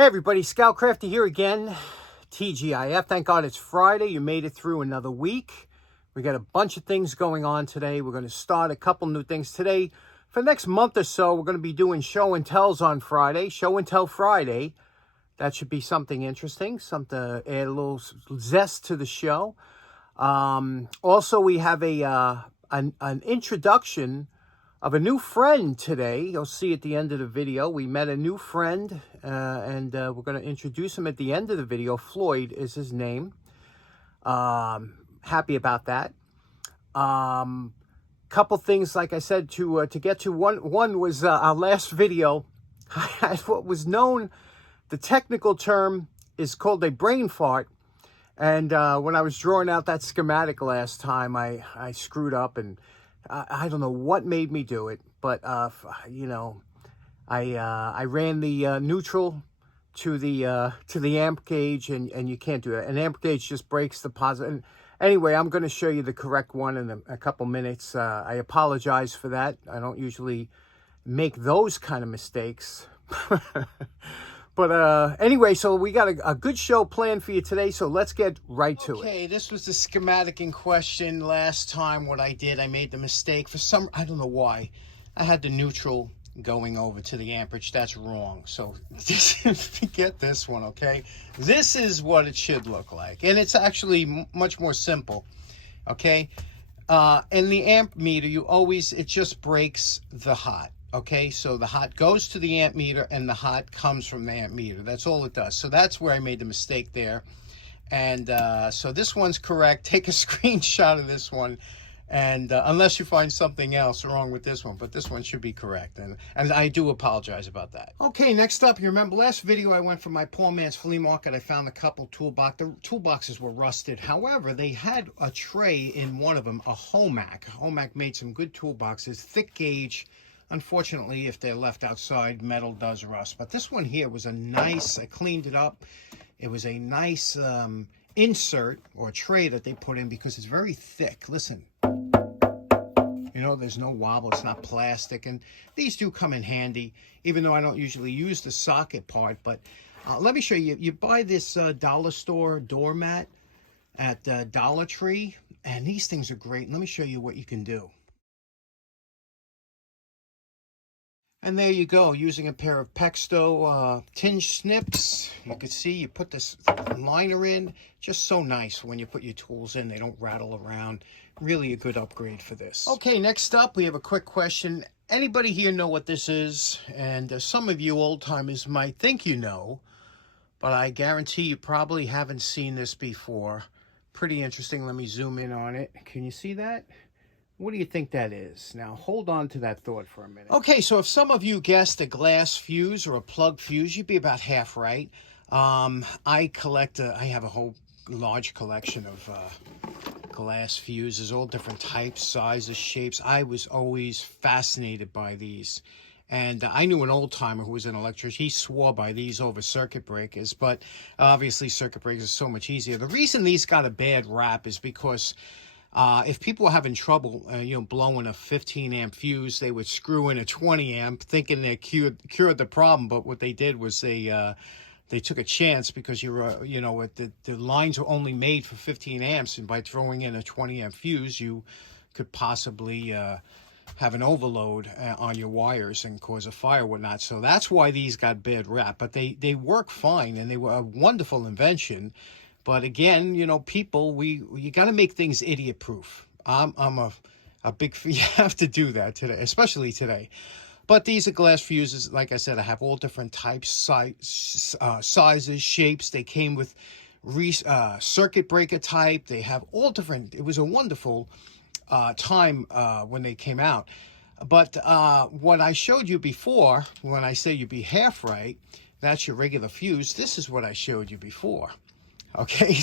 Hey everybody, Scoutcrafty here again, TGIF. Thank God it's Friday. You made it through another week. We got a bunch of things going on today. We're going to start a couple new things today. For the next month or so, we're going to be doing show and tells on Friday. Show and tell Friday. That should be something interesting, something to add a little zest to the show. Also, we have an introduction of a new friend today. You'll see at the end of the video. We met a new friend, and we're going to introduce him at the end of the video. Floyd is his name. Happy about that. Couple things, like I said, to get to. One was our last video. I had what was known, the technical term is called a brain fart. And when I was drawing out that schematic last time, I screwed up, and I don't know what made me do it, but you know, I ran the neutral to the amp gauge, and you can't do that. An amp gauge just breaks the positive. And anyway, I'm going to show you the correct one in a couple minutes. I apologize for that. I don't usually make those kind of mistakes. But anyway, so we got a good show planned for you today, so let's get right to it. Okay, this was the schematic in question. Last time what I did, I made the mistake. For some, I don't know why, I had the neutral going over to the amperage. That's wrong. So forget this one, okay? This is what it should look like. And it's actually much more simple, okay? In the amp meter, it just breaks the hot. Okay, so the hot goes to the amp meter and the hot comes from the amp meter. That's all it does. So that's where I made the mistake there. And so this one's correct. Take a screenshot of this one. And unless you find something else wrong with this one, but this one should be correct. And I do apologize about that. Okay, next up, you remember last video I went for my poor man's flea market. I found a couple toolbox. The toolboxes were rusted. However, they had a tray in one of them, a Homac. Homac made some good toolboxes, thick gauge. Unfortunately, if they're left outside, metal does rust. But this one here was a nice, I cleaned it up. It was a nice insert or tray that they put in because it's very thick. Listen, you know, there's no wobble. It's not plastic. And these do come in handy, even though I don't usually use the socket part. But let me show you. You buy this dollar store doormat at Dollar Tree, and these things are great. Let me show you what you can do. And there you go, using a pair of Pexto tinge snips. You can see you put this liner in. Just so nice when you put your tools in. They don't rattle around. Really a good upgrade for this. Okay, next up, we have a quick question. Anybody here know what this is? And some of you old-timers might think you know, but I guarantee you probably haven't seen this before. Pretty interesting. Let me zoom in on it. Can you see that? What do you think that is? Now, hold on to that thought for a minute. Okay, so if some of you guessed a glass fuse or a plug fuse, you'd be about half right. I have a whole large collection of glass fuses, all different types, sizes, shapes. I was always fascinated by these. And I knew an old-timer who was an electrician. He swore by these over circuit breakers, but obviously circuit breakers are so much easier. The reason these got a bad rap is because if people were having trouble, blowing a 15 amp fuse, they would screw in a 20 amp thinking they cured the problem. But what they did was they took a chance because the lines were only made for 15 amps. And by throwing in a 20 amp fuse, you could possibly have an overload on your wires and cause a fire or whatnot. So that's why these got bad rap. But they work fine, and they were a wonderful invention. But again, people, you got to make things idiot-proof. I'm a big, you have to do that today, especially today. But these are glass fuses. Like I said, I have all different types, sizes, shapes. They came with circuit breaker type. They have all different. It was a wonderful time when they came out. But what I showed you before, when I say you'd be half right, that's your regular fuse. This is what I showed you before. Okay,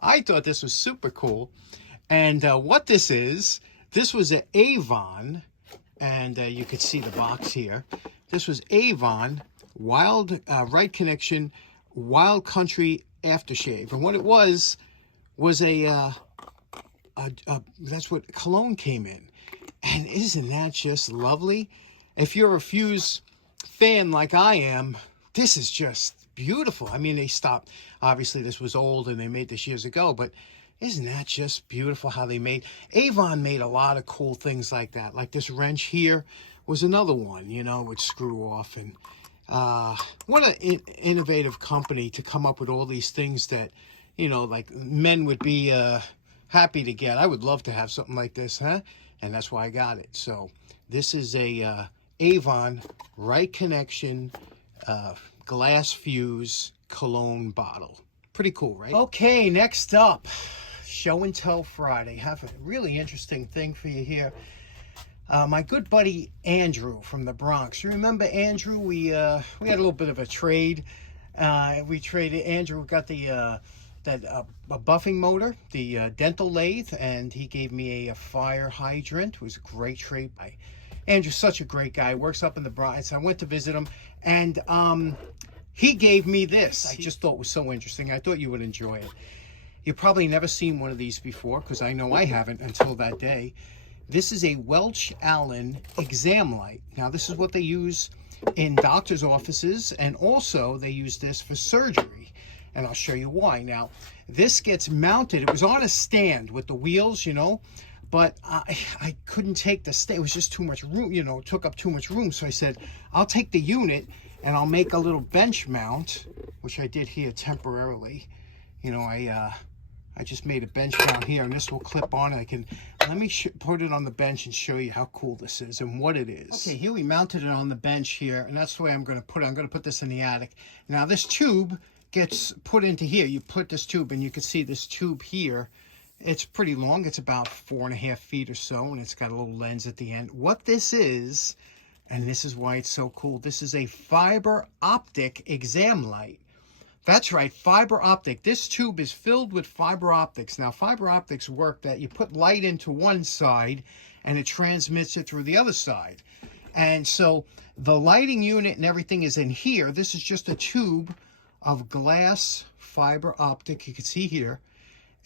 I thought this was super cool. And what this was an Avon, and you could see the box here. This was Avon Wild Right Connection Wild Country Aftershave. And what it was that's what cologne came in. And isn't that just lovely? If you're a fuse fan like I am, this is just beautiful. I mean, they stopped. Obviously, this was old and they made this years ago, but isn't that just beautiful how they made? Avon made a lot of cool things like that. Like this wrench here was another one, you know, would screw off. And what an innovative company to come up with all these things that, you know, like men would be happy to get. I would love to have something like this, huh? And that's why I got it. So this is a Avon Right Connection glass fuse cologne bottle. Pretty cool, right? Okay, next up, Show and Tell Friday. Have a really interesting thing for you here. My good buddy Andrew from the Bronx. You remember Andrew? We had a little bit of a trade. We traded. Andrew got the a buffing motor, the dental lathe, and he gave me a fire hydrant. It was a great trade. Andrew's such a great guy. Works up in the Bronx. I went to visit him, and he gave me this. I just thought it was so interesting. I thought you would enjoy it. You've probably never seen one of these before, because I know I haven't until that day. This is a Welch Allen exam light. Now, this is what they use in doctor's offices, and also they use this for surgery. And I'll show you why. Now, this gets mounted. It was on a stand with the wheels, you know, but I couldn't take the stand. It was just too much room, you know, it took up too much room. So I said, I'll take the unit and I'll make a little bench mount, which I did here temporarily. You know, I just made a bench down here, and this will clip on. Let me put it on the bench and show you how cool this is and what it is. Okay, here we mounted it on the bench here, and that's the way I'm going to put it. I'm going to put this in the attic. Now, this tube gets put into here. You put this tube, and you can see this tube here. It's pretty long. It's about 4.5 feet or so, and it's got a little lens at the end. What this is, and this is why it's so cool, this is a fiber optic exam light. That's right, fiber optic. This tube is filled with fiber optics. Now, fiber optics work that you put light into one side and it transmits it through the other side. And so the lighting unit and everything is in here. This is just a tube of glass fiber optic, you can see here.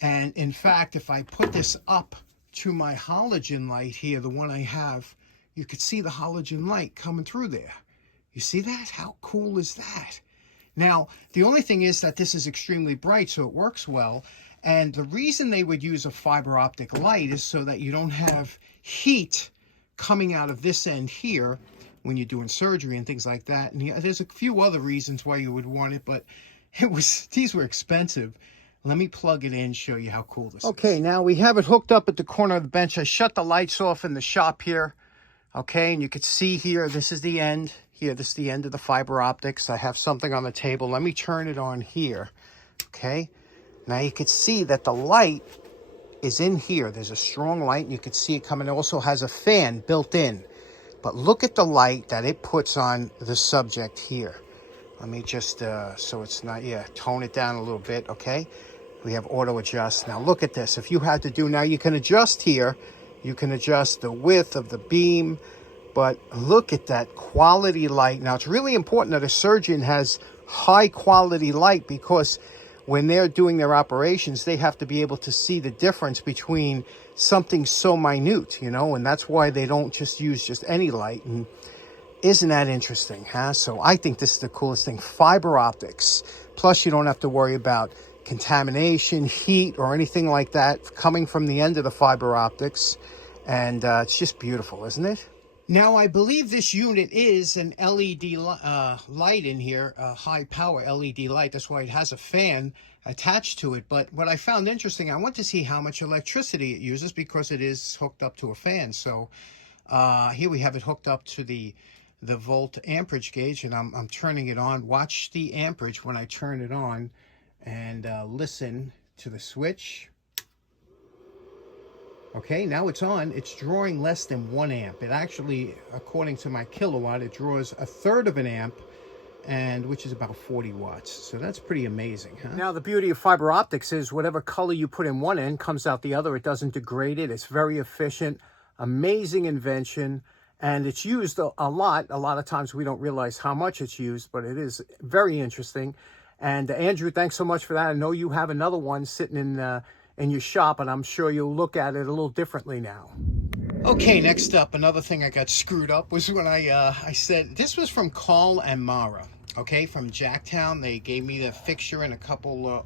And in fact, if I put this up to my halogen light here, the one I have, you could see the halogen light coming through there. You see that? How cool is that? Now, the only thing is that this is extremely bright, so it works well. And the reason they would use a fiber optic light is so that you don't have heat coming out of this end here when you're doing surgery and things like that. And there's a few other reasons why you would want it, but these were expensive. Let me plug it in, show you how cool this is. Okay, now we have it hooked up at the corner of the bench. I shut the lights off in the shop here. Okay, and you can see here, this is the end. Here, this is the end of the fiber optics. I have something on the table. Let me turn it on here. Okay, now you can see that the light is in here. There's a strong light, and you can see it coming. It also has a fan built in. But look at the light that it puts on the subject here. Let me just, so it's not, tone it down a little bit, okay? We have auto adjust. Now look at this. If you had to do, now you can adjust here. You can adjust the width of the beam, but look at that quality light. Now, it's really important that a surgeon has high quality light, because when they're doing their operations, they have to be able to see the difference between something so minute, you know, and that's why they don't just use just any light. And isn't that interesting, huh? So I think this is the coolest thing. Fiber optics. Plus, you don't have to worry about contamination, heat, or anything like that coming from the end of the fiber optics. And it's just beautiful, isn't it? Now, I believe this unit is an LED light in here, a high power LED light. That's why it has a fan attached to it. But what I found interesting, I want to see how much electricity it uses, because it is hooked up to a fan. So here we have it hooked up to the volt amperage gauge, and I'm turning it on. Watch the amperage when I turn it on, and listen to the switch. Okay, now it's on. It's drawing less than 1 amp. It actually, according to my kilowatt, it draws 1/3 of an amp, and which is about 40 watts. So that's pretty amazing, huh? Now, the beauty of fiber optics is whatever color you put in one end comes out the other. It doesn't degrade it. It's very efficient. Amazing invention. And it's used a lot. A lot of times we don't realize how much it's used, but it is very interesting. And Andrew, thanks so much for that. I know you have another one sitting in your shop, and I'm sure you'll look at it a little differently now. Okay, next up, another thing I got screwed up was when I said, this was from Karl and Mara. okay, from Jacktown. They gave me the Fixture and a couple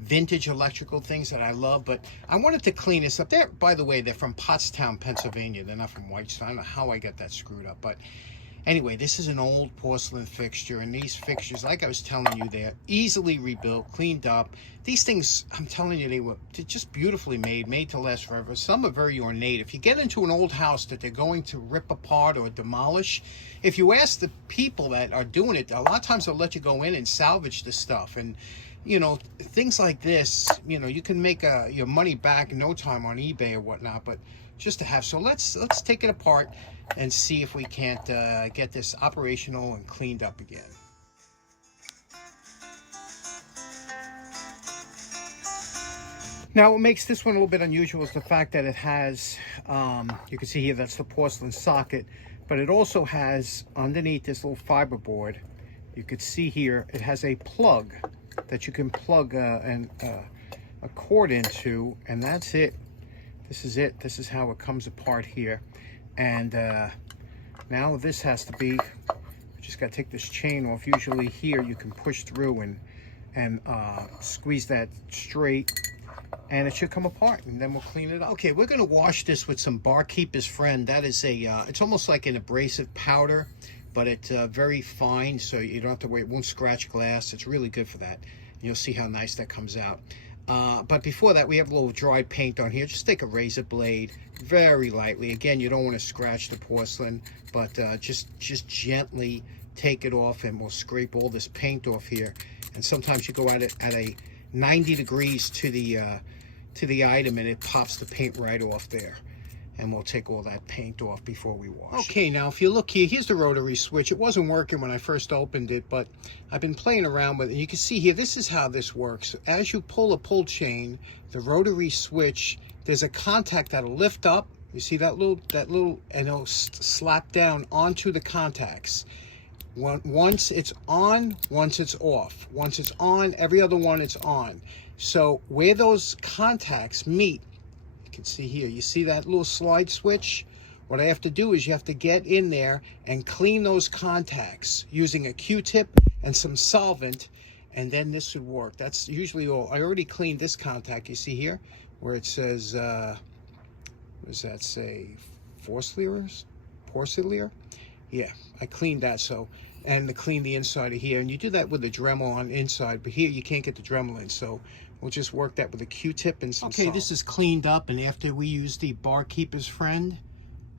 vintage electrical things that I love, but I wanted to clean this up. They're, by the way, they're from Pottstown, Pennsylvania. They're not from Whitestone. I don't know how I got that screwed up, but anyway, this is an old porcelain fixture, and these fixtures, like I was telling you, they're easily rebuilt, cleaned up. These things, I'm telling you, they're just beautifully made to last forever. Some are very ornate. If you get into an old house that they're going to rip apart or demolish, if you ask the people that are doing it, a lot of times they'll let you go in and salvage the stuff. And you know, things like this, you know, you can make your money back in no time on eBay or whatnot, but just to have. So let's take it apart and see if we can't get this operational and cleaned up again. Now, what makes this one a little bit unusual is the fact that it has, you can see here, that's the porcelain socket, but it also has underneath this little fiber board, you could see here, it has a plug that you can plug a cord into, and that's it. This is it. This is how it comes apart here. And now this has to be, just got to take this chain off. Usually here you can push through and squeeze that straight, and it should come apart, and then we'll clean it up. Okay, we're going to wash this with some Barkeeper's Friend. That is a, it's almost like an abrasive powder, but it's very fine, so you don't have to worry. It won't scratch glass. It's really good for that. You'll see how nice that comes out. But before that, we have a little dried paint on here. Just take a razor blade, very lightly. Again, you don't want to scratch the porcelain, but just gently take it off, and we'll scrape all this paint off here. And sometimes you go at it at a 90 degrees to the item, and it pops the paint right off there. And we'll take all that paint off before we wash. Okay, now if you look here, here's the rotary switch. It wasn't working when I first opened it, but I've been playing around with it. And you can see here, this is how this works. As you pull a pull chain, the rotary switch, there's a contact that'll lift up. You see that little, and it'll slap down onto the contacts. Once it's on, once it's off. Once it's on, every other one it's on. So where those contacts meet, you can see here, you see that little slide switch? What I have to do is you have to get in there and clean those contacts using a Q-tip and some solvent, and then this should work. That's usually all. I already cleaned this contact, you see here, where it says, what does that say? Porcelain? Yeah, I cleaned that, so, and to clean the inside of here, and you do that with the Dremel on inside, but here you can't get the Dremel in, so we'll just work that with a Q-tip and some salt. This is cleaned up, and after we use the Barkeeper's Friend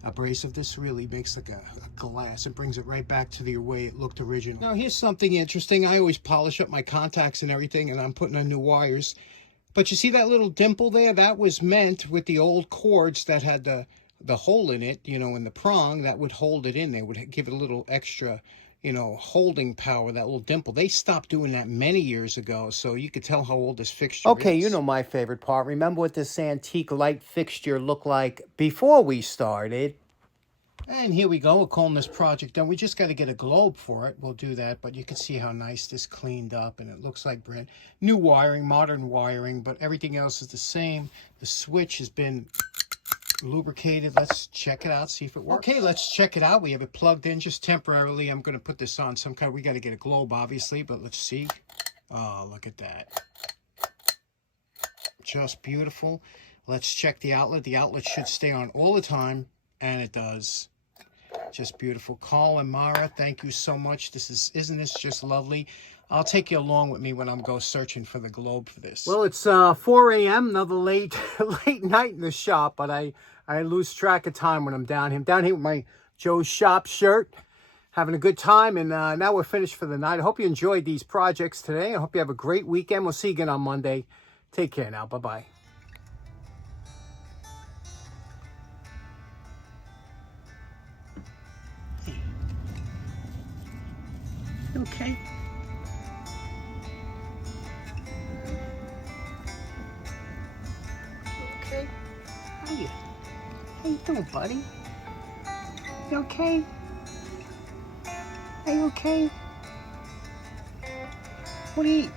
abrasive, this really makes like a glass. It brings it right back to the way it looked original. Now here's something interesting. I always polish up my contacts and everything, and I'm putting on new wires. But you see that little dimple there? That was meant with the old cords that had the hole in it, you know, in the prong, that would hold it in. They would give it a little extra, you know, holding power, that little dimple. They stopped doing that many years ago, so you could tell how old this fixture is. Okay, you know my favorite part. Remember what this antique light fixture looked like before we started? And here we go. We're calling this project done. We just got to get a globe for it. We'll do that, but you can see how nice this cleaned up, and it looks like brand new wiring, modern wiring, but everything else is the same. The switch has been lubricated. Let's check it out, see if it works. Okay, let's check it out. We have it plugged in just temporarily. I'm going to put this on some kind. We got to get a globe, obviously, but let's see. Oh, look at that. Just beautiful. Let's check the outlet. The outlet should stay on all the time, and it does. Just beautiful. Karl and Mara, thank you so much. Isn't this just lovely? I'll take you along with me when I'm go searching for the globe for this. Well, it's 4 a.m., another late night in the shop, but I lose track of time when I'm down here. I'm down here with my Joe's Shop shirt, having a good time, and now we're finished for the night. I hope you enjoyed these projects today. I hope you have a great weekend. We'll see you again on Monday. Take care now. Bye-bye. Okay. Okay. How you doing, buddy? You okay? Are you okay? What do you eat?